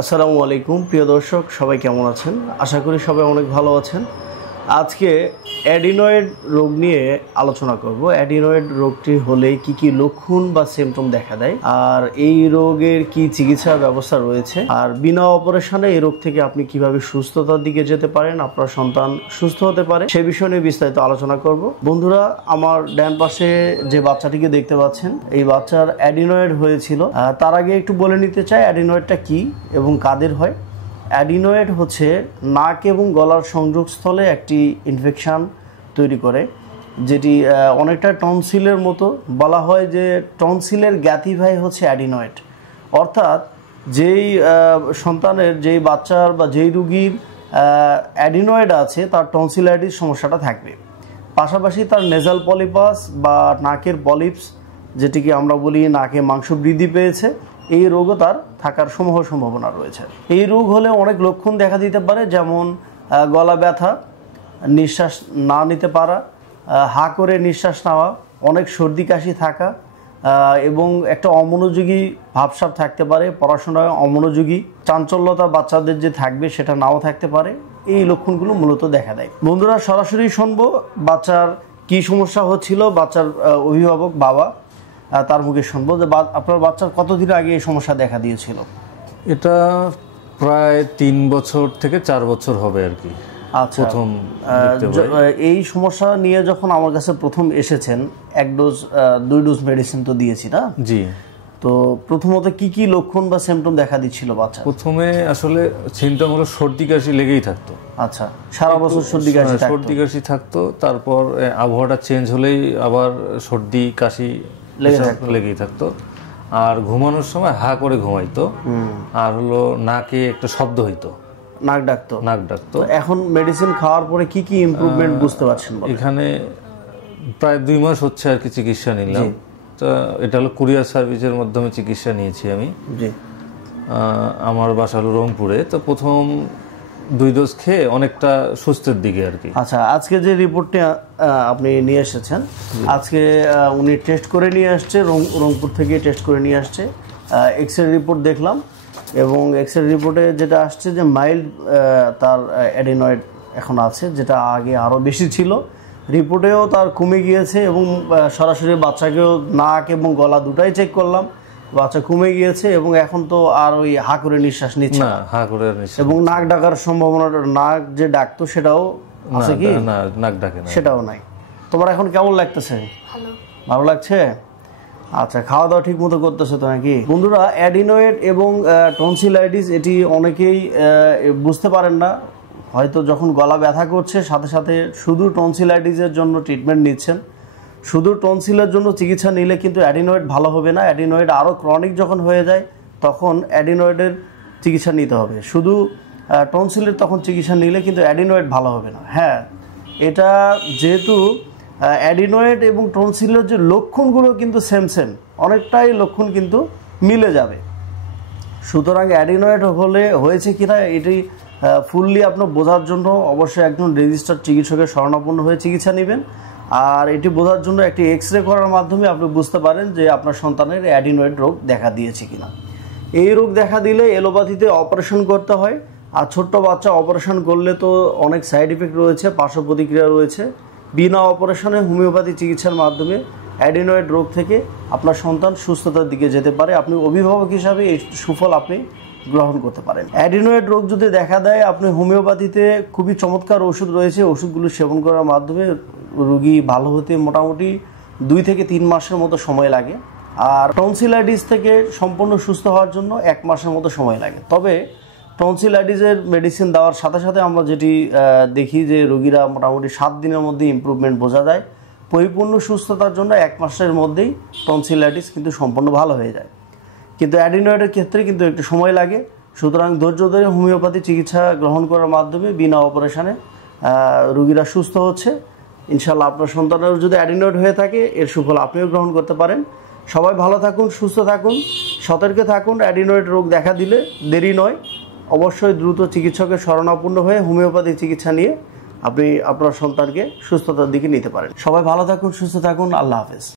আসসালামু আলাইকুম প্রিয় দর্শক, সবাই কেমন আছেন? আশা করি সবাই অনেক ভালো আছেন। আজকে অ্যাডিনয়েড রোগ নিয়ে আলোচনা করব। অ্যাডিনয়েড রোগটি হলে কি কি লক্ষণ বা সিমটম দেখা দেয়, আর এই রোগের কি চিকিৎসা ব্যবস্থা রয়েছে, আর বিনা অপারেশনে এই রোগ থেকে আপনি কিভাবে সুস্থতার দিকে যেতে পারেন, আপনার সন্তান সুস্থ হতে পারে, সে বিষয় নিয়ে বিস্তারিত আলোচনা করব। বন্ধুরা, আমার ডান পাশে যে বাচ্চাটিকে দেখতে পাচ্ছেন, এই বাচ্চার অ্যাডিনয়েড হয়েছিল। তার আগে একটু বলে নিতে চাই অ্যাডিনয়েডটা কি এবং কাদের হয়। অ্যাডিনয়েড হচ্ছে নাক এবং গলার সংযোগস্থলে একটি ইনফেকশান তৈরি করে, যেটি অনেকটা টনসিলের মতো। বলা হয় যে টনসিলের জ্ঞাতিভাই হচ্ছে অ্যাডিনয়েড, অর্থাৎ যেই সন্তানের, যেই বাচ্চার বা যেই রুগীর অ্যাডিনয়েড আছে তার টনসিলাইটিস সমস্যাটা থাকবে। পাশাপাশি তার নেজাল পলিপাস বা নাকের পলিপস, যেটিকে আমরা বলি নাকে মাংস বৃদ্ধি পেয়েছে, এই রোগও তার থাকার সম্ভাবনা রয়েছে। এই রোগ হলে অনেক লক্ষণ দেখা দিতে পারে, যেমন গলা ব্যথা, নিঃশ্বাস না নিতে পারা, হা করে নিঃশ্বাস নেওয়া, অনেক সর্দি কাশি থাকা এবং একটা অমনোযোগী ভাবসাব থাকতে পারে, পড়াশোনায় অমনোযোগী, চাঞ্চল্যতা বাচ্চাদের যে থাকবে সেটা নাও থাকতে পারে। এই লক্ষণগুলো মূলত দেখা দেয়। বন্ধুরা, সরাসরি শুনবো বাচ্চার কি সমস্যা হচ্ছিল, বাচ্চার অভিভাবক বাবা তার মুখে শুনবো যে আপনার বাচ্চার কতদিন আগে এই সমস্যা দেখা দিয়েছিল। এটা প্রায় 3 বছর থেকে 4 বছর হবে আর কি। আচ্ছা, এই সমস্যা নিয়ে যখন আমার কাছে প্রথম এসেছেন, 1 ডোজ 2 ডোজ মেডিসিন তো দিয়েছি না? জি। তো প্রথমত কি কি লক্ষণ বা সিমটম দেখা দিচ্ছিল বাচ্চা? প্রথমে আসলে সিমটম হলো সর্দি কাশি লেগেই থাকতো। আচ্ছা, সারা বছর সর্দি কাশি থাকতো। তারপর আবহাওয়াটা চেঞ্জ হলেই আবার সর্দি কাশি লেগেই থাকতো। আর ঘুমানোর সময় হা করে ঘুমাইতো, আর হলো নাকে একটা শব্দ হইতো, নাক ডাকতো। এখন মেডিসিন খাওয়ার পরে কি কি ইমপ্রুভমেন্ট বুঝতে পারছেন? এখানে প্রায় 2 মাস হচ্ছে আর কি চিকিৎসা নিলাম। তো এটা হলো কুরিয়ার সার্ভিসের মাধ্যমে চিকিৎসা নিয়েছি আমি। জি। আমার বাসা হলো রংপুরে। তো প্রথম 2 ডোজ খেয়ে অনেকটা সুস্থের দিকে আর কি। আচ্ছা, আজকে যে রিপোর্টটা আপনি নিয়ে এসেছেন, আজকে উনি টেস্ট করে নিয়ে আসছে, রংপুর থেকে টেস্ট করে নিয়ে আসছে। এক্সরে রিপোর্ট দেখলাম এবং এক্সরে রিপোর্টে যেটা আসছে যে মাইল্ড তার অ্যাডিনয়েড এখন আছে, যেটা আগে আরও বেশি ছিল। রিপোর্টেও তার কমে গিয়েছে এবং সরাসরি বাচ্চাকেও নাক এবং গলা দুটাই চেক করলাম, বাচ্চা কমে গিয়েছে এবং এখন তো আর ওই হা করে নিঃশ্বাস নিচ্ছে না, এবং নাক ডাকার সম্ভাবনা, নাক যে ডাকতো সেটাও আছে কি? না, নাক ডাকে না, সেটাও নাই। তোমার এখন কেমন লাগতেছে? ভালো লাগছে? আচ্ছা, খাওয়া দাওয়া ঠিক মতো করতেছে তো নাকি? বন্ধুরা, অ্যাডিনয়েড এবং টনসিলাইটিস এটি অনেকেই বুঝতে পারেন না। হয়তো যখন গলা ব্যথা করছে সাথে সাথে শুধু টনসিলাইটিসের জন্য ট্রিটমেন্ট নিচ্ছেন। শুধু টনসিলের জন্য চিকিৎসা নিলে কিন্তু অ্যাডিনয়েড ভালো হবে না। অ্যাডিনয়েড আরও ক্রনিক যখন হয়ে যায় তখন অ্যাডিনয়েডের চিকিৎসা নিতে হবে। শুধু টনসিলের তখন চিকিৎসা নিলে কিন্তু অ্যাডিনয়েড ভালো হবে না। হ্যাঁ, এটা যেহেতু অ্যাডিনয়েড এবং টনসিলের যে লক্ষণগুলো কিন্তু সেম অনেকটাই লক্ষণ কিন্তু মিলে যাবে। সুতরাং অ্যাডিনয়েড হয়েছে কিনা এটি ফুললি আপনার বোঝার জন্য অবশ্যই একজন রেজিস্টার্ড চিকিৎসকের শরণাপন্ন হয়ে চিকিৎসা নেবেন। আর এটি বোঝার জন্য একটি এক্সরে করার মাধ্যমে আপনি বুঝতে পারেন যে আপনার সন্তানের অ্যাডিনয়েড রোগ দেখা দিয়েছে কিনা। এই রোগ দেখা দিলে এলোপ্যাথিতে অপারেশন করতে হয়। আর ছোট্ট বাচ্চা অপারেশন করলে তো অনেক সাইড ইফেক্ট রয়েছে, পার্শ্ব প্রতিক্রিয়া রয়েছে। বিনা অপারেশনে হোমিওপ্যাথি চিকিৎসার মাধ্যমে অ্যাডিনয়েড রোগ থেকে আপনার সন্তান সুস্থতার দিকে যেতে পারে। আপনি অভিভাবক হিসাবে এই সুফল আপনি গ্রহণ করতে পারেন। অ্যাডিনয়েড রোগ যদি দেখা দেয়, আপনি হোমিওপ্যাথিতে খুবই চমৎকার ওষুধ রয়েছে, ওষুধগুলো সেবন করার মাধ্যমে রোগী ভালো হতে মোটামুটি 2 থেকে 3 মাসের মতো সময় লাগে। আর টনসিলাইটিস থেকে সম্পূর্ণ সুস্থ হওয়ার জন্য 1 মাসের মতো সময় লাগে। তবে টনসিলাইটিসের মেডিসিন দেওয়ার সাথে সাথে আমরা যেটি দেখি যে রোগীরা মোটামুটি 7 দিনের মধ্যে ইমপ্রুভমেন্ট বোঝা যায়। পরিপূর্ণ সুস্থতার জন্য 1 মাসের মধ্যেই টনসিলাইটিস কিন্তু সম্পূর্ণ ভালো হয়ে যায়। কিন্তু অ্যাডিনয়েডের ক্ষেত্রে কিন্তু একটু সময় লাগে। সুতরাং ধৈর্য ধরে হোমিওপ্যাথি চিকিৎসা গ্রহণ করার মাধ্যমে বিনা অপারেশনে রোগীরা সুস্থ হচ্ছে। ইনশাল্লাহ আপনার সন্তানের যদি অ্যাডিনয়েড হয়ে থাকে এর সুফল আপনিও গ্রহণ করতে পারেন। সবাই ভালো থাকুন, সুস্থ থাকুন, সতর্কে থাকুন। অ্যাডিনয়েড রোগ দেখা দিলে দেরি নয়, অবশ্যই দ্রুত চিকিৎসকের শরণাপন্ন হয়ে হোমিওপ্যাথি চিকিৎসা নিয়ে আপনি আপনার সন্তানকে সুস্থতার দিকে নিতে পারেন। সবাই ভালো থাকুন, সুস্থ থাকুন। আল্লাহ হাফেজ।